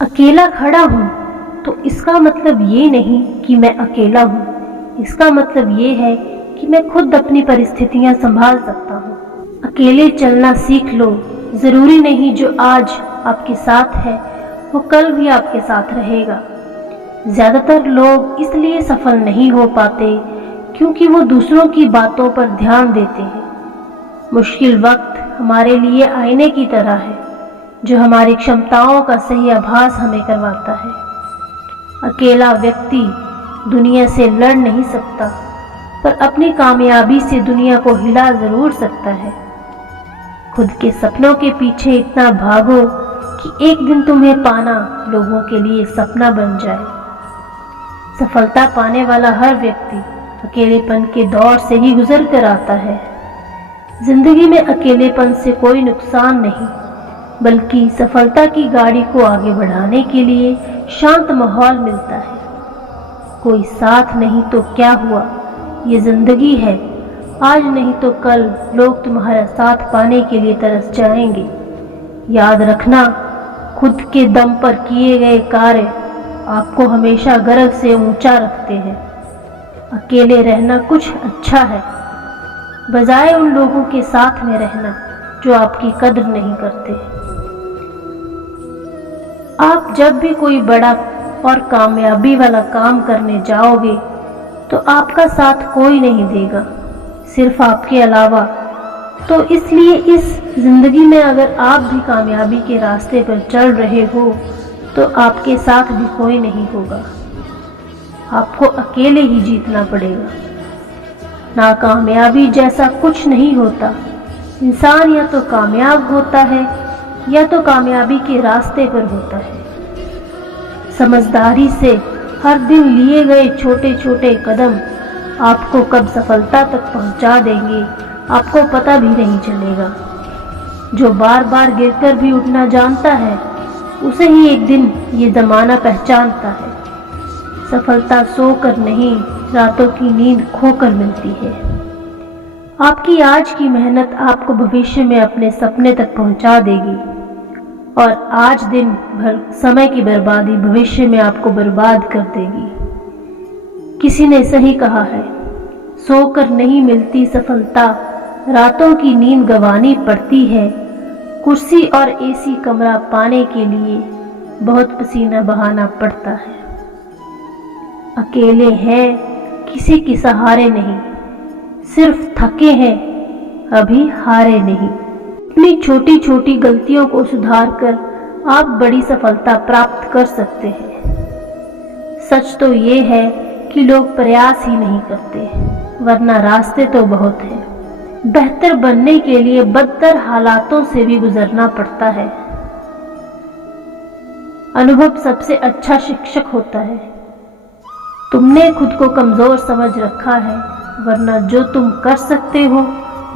अकेला खड़ा हूँ तो इसका मतलब ये नहीं कि मैं अकेला हूँ। इसका मतलब ये है कि मैं खुद अपनी परिस्थितियाँ संभाल सकता हूँ। अकेले चलना सीख लो। ज़रूरी नहीं जो आज आपके साथ है वो कल भी आपके साथ रहेगा। ज़्यादातर लोग इसलिए सफल नहीं हो पाते क्योंकि वो दूसरों की बातों पर ध्यान देते हैं। मुश्किल वक्त हमारे लिए आईने की तरह है जो हमारी क्षमताओं का सही आभास हमें करवाता है। अकेला व्यक्ति दुनिया से लड़ नहीं सकता, पर अपनी कामयाबी से दुनिया को हिला ज़रूर सकता है। खुद के सपनों के पीछे इतना भागो कि एक दिन तुम्हें पाना लोगों के लिए सपना बन जाए। सफलता पाने वाला हर व्यक्ति अकेलेपन के दौर से ही गुजर कर आता है। जिंदगी में अकेलेपन से कोई नुकसान नहीं, बल्कि सफलता की गाड़ी को आगे बढ़ाने के लिए शांत माहौल मिलता है। कोई साथ नहीं तो क्या हुआ, ये जिंदगी है। आज नहीं तो कल लोग तुम्हारा साथ पाने के लिए तरस जाएंगे। याद रखना, खुद के दम पर किए गए कार्य आपको हमेशा गर्व से ऊंचा रखते हैं। अकेले रहना कुछ अच्छा है, बजाय उन लोगों के साथ में रहना जो आपकी कद्र नहीं करते। आप जब भी कोई बड़ा और कामयाबी वाला काम करने जाओगे तो आपका साथ कोई नहीं देगा, सिर्फ आपके अलावा। तो इसलिए इस जिंदगी में अगर आप भी कामयाबी के रास्ते पर चल रहे हो तो आपके साथ भी कोई नहीं होगा। आपको अकेले ही जीतना पड़ेगा। नाकामयाबी जैसा कुछ नहीं होता। इंसान या तो कामयाब होता है या तो कामयाबी के रास्ते पर होता है। समझदारी से हर दिन लिए गए छोटे छोटे कदम आपको कब सफलता तक पहुंचा देंगे आपको पता भी नहीं चलेगा। जो बार बार गिरकर भी उठना जानता है उसे ही एक दिन ये ज़माना पहचानता है। सफलता सोकर नहीं, रातों की नींद खोकर मिलती है। आपकी आज की मेहनत आपको भविष्य में अपने सपने तक पहुंचा देगी, और आज दिन भर समय की बर्बादी भविष्य में आपको बर्बाद कर देगी। किसी ने सही कहा है, सोकर नहीं मिलती सफलता, रातों की नींद गंवानी पड़ती है। कुर्सी और एसी कमरा पाने के लिए बहुत पसीना बहाना पड़ता है। अकेले हैं, किसी के सहारे नहीं, सिर्फ थके हैं, अभी हारे नहीं। अपनी छोटी छोटी गलतियों को सुधार कर आप बड़ी सफलता प्राप्त कर सकते हैं। सच तो ये है कि लोग प्रयास ही नहीं करते, वरना रास्ते तो बहुत हैं। बेहतर बनने के लिए बदतर हालातों से भी गुजरना पड़ता है। अनुभव सबसे अच्छा शिक्षक होता है। तुमने खुद को कमजोर समझ रखा है, वरना जो तुम कर सकते हो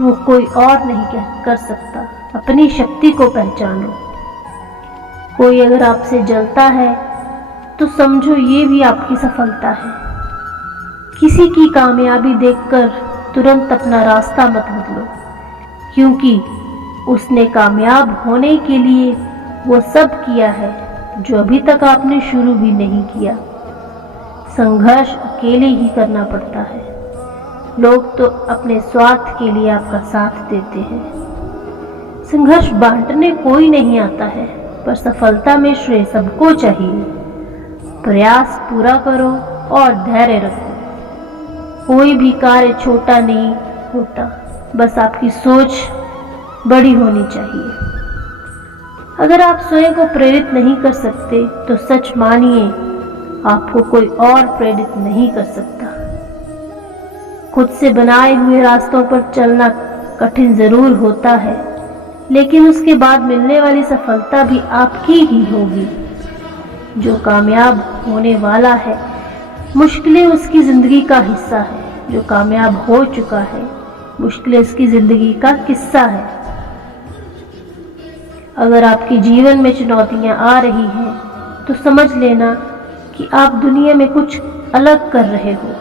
वो कोई और नहीं कर सकता। अपनी शक्ति को पहचानो। कोई अगर आपसे जलता है तो समझो ये भी आपकी सफलता है। किसी की कामयाबी देखकर तुरंत अपना रास्ता मत बदलो, क्योंकि उसने कामयाब होने के लिए वो सब किया है जो अभी तक आपने शुरू भी नहीं किया। संघर्ष अकेले ही करना पड़ता है। लोग तो अपने स्वार्थ के लिए आपका साथ देते हैं। संघर्ष बांटने कोई नहीं आता है, पर सफलता में श्रेय सबको चाहिए। प्रयास पूरा करो और धैर्य रखो। कोई भी कार्य छोटा नहीं होता, बस आपकी सोच बड़ी होनी चाहिए। अगर आप स्वयं को प्रेरित नहीं कर सकते तो सच मानिए, आपको कोई और प्रेरित नहीं कर सकता। खुद से बनाए हुए रास्तों पर चलना कठिन जरूर होता है, लेकिन उसके बाद मिलने वाली सफलता भी आपकी ही होगी। जो कामयाब होने वाला है, मुश्किलें उसकी जिंदगी का हिस्सा है। जो कामयाब हो चुका है, मुश्किलें उसकी जिंदगी का किस्सा है। अगर आपके जीवन में चुनौतियां आ रही हैं तो समझ लेना कि आप दुनिया में कुछ अलग कर रहे हो।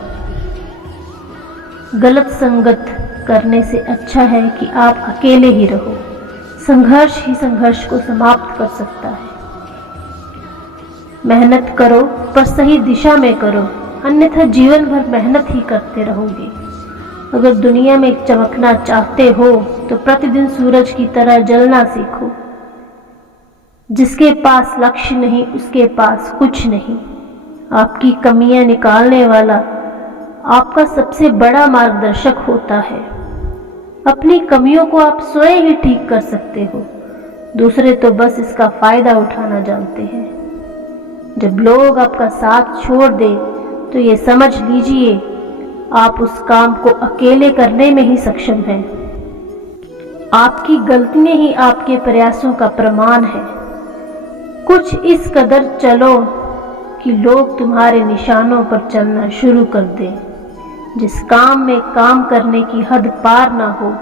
गलत संगत करने से अच्छा है कि आप अकेले ही रहो। संघर्ष ही संघर्ष को समाप्त कर सकता है। मेहनत करो पर सही दिशा में करो, अन्यथा जीवन भर मेहनत ही करते रहोगे। अगर दुनिया में चमकना चाहते हो तो प्रतिदिन सूरज की तरह जलना सीखो। जिसके पास लक्ष्य नहीं उसके पास कुछ नहीं। आपकी कमियां निकालने वाला आपका सबसे बड़ा मार्गदर्शक होता है। अपनी कमियों को आप स्वयं ही ठीक कर सकते हो, दूसरे तो बस इसका फायदा उठाना जानते हैं। जब लोग आपका साथ छोड़ दें तो ये समझ लीजिए आप उस काम को अकेले करने में ही सक्षम हैं। आपकी गलतियां ही आपके प्रयासों का प्रमाण है। कुछ इस कदर चलो कि लोग तुम्हारे निशानों पर चलना शुरू कर दें। जिस काम में काम करने की हद पार ना हो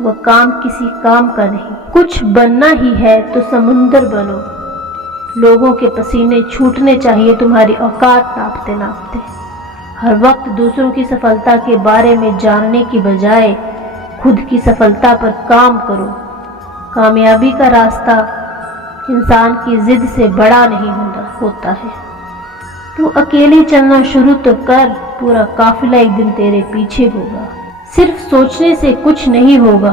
वह काम किसी काम का नहीं। कुछ बनना ही है तो समुंदर बनो। लोगों के पसीने छूटने चाहिए तुम्हारी औकात नापते नापते। हर वक्त दूसरों की सफलता के बारे में जानने की बजाय खुद की सफलता पर काम करो। कामयाबी का रास्ता इंसान की जिद से बड़ा नहीं होता है। तू अकेले चलना शुरू तो कर, पूरा काफिला एक दिन तेरे पीछे होगा। सिर्फ सोचने से कुछ नहीं होगा,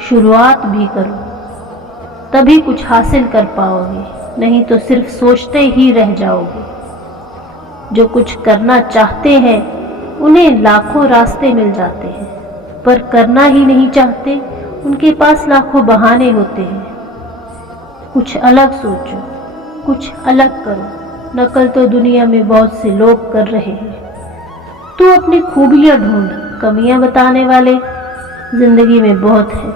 शुरुआत भी करो, तभी कुछ हासिल कर पाओगे, नहीं तो सिर्फ सोचते ही रह जाओगे। जो कुछ करना चाहते हैं उन्हें लाखों रास्ते मिल जाते हैं, पर करना ही नहीं चाहते उनके पास लाखों बहाने होते हैं। कुछ अलग सोचो, कुछ अलग करो। नकल तो दुनिया में बहुत से लोग कर रहे हैं। तू अपनी खूबियां ढूंढ, कमियां बताने वाले जिंदगी में बहुत हैं।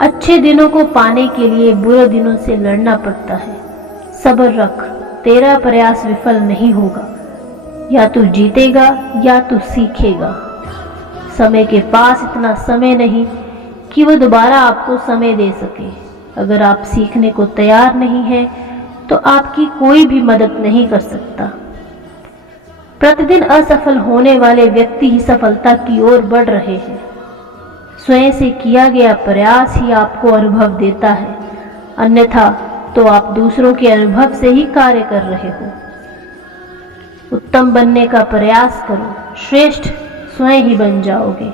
अच्छे दिनों को पाने के लिए बुरे दिनों से लड़ना पड़ता है। सब्र रख, तेरा प्रयास विफल नहीं होगा। या तू जीतेगा या तू सीखेगा। समय के पास इतना समय नहीं कि वह दोबारा आपको समय दे सके। अगर आप सीखने को तैयार नहीं हैं तो आपकी कोई भी मदद नहीं कर सकता। प्रतिदिन असफल होने वाले व्यक्ति ही सफलता की ओर बढ़ रहे हैं। स्वयं से किया गया प्रयास ही आपको अनुभव देता है, अन्यथा तो आप दूसरों के अनुभव से ही कार्य कर रहे हो। उत्तम बनने का प्रयास करो, श्रेष्ठ स्वयं ही बन जाओगे।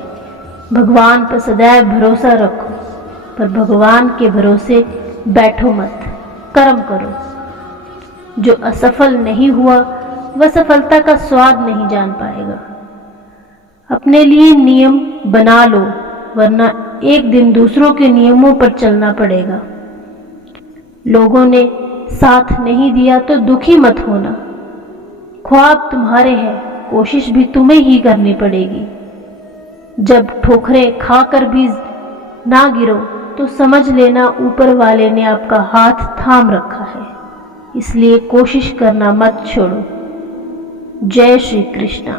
भगवान पर सदैव भरोसा रखो, पर भगवान के भरोसे बैठो मत, कर्म करो। जो असफल नहीं हुआ वह सफलता का स्वाद नहीं जान पाएगा। अपने लिए नियम बना लो, वरना एक दिन दूसरों के नियमों पर चलना पड़ेगा। लोगों ने साथ नहीं दिया तो दुखी मत होना। ख्वाब तुम्हारे हैं, कोशिश भी तुम्हें ही करनी पड़ेगी। जब ठोकरें खाकर भी ना गिरो तो समझ लेना ऊपर वाले ने आपका हाथ थाम रखा है। इसलिए कोशिश करना मत छोड़ो। जय श्री कृष्ण।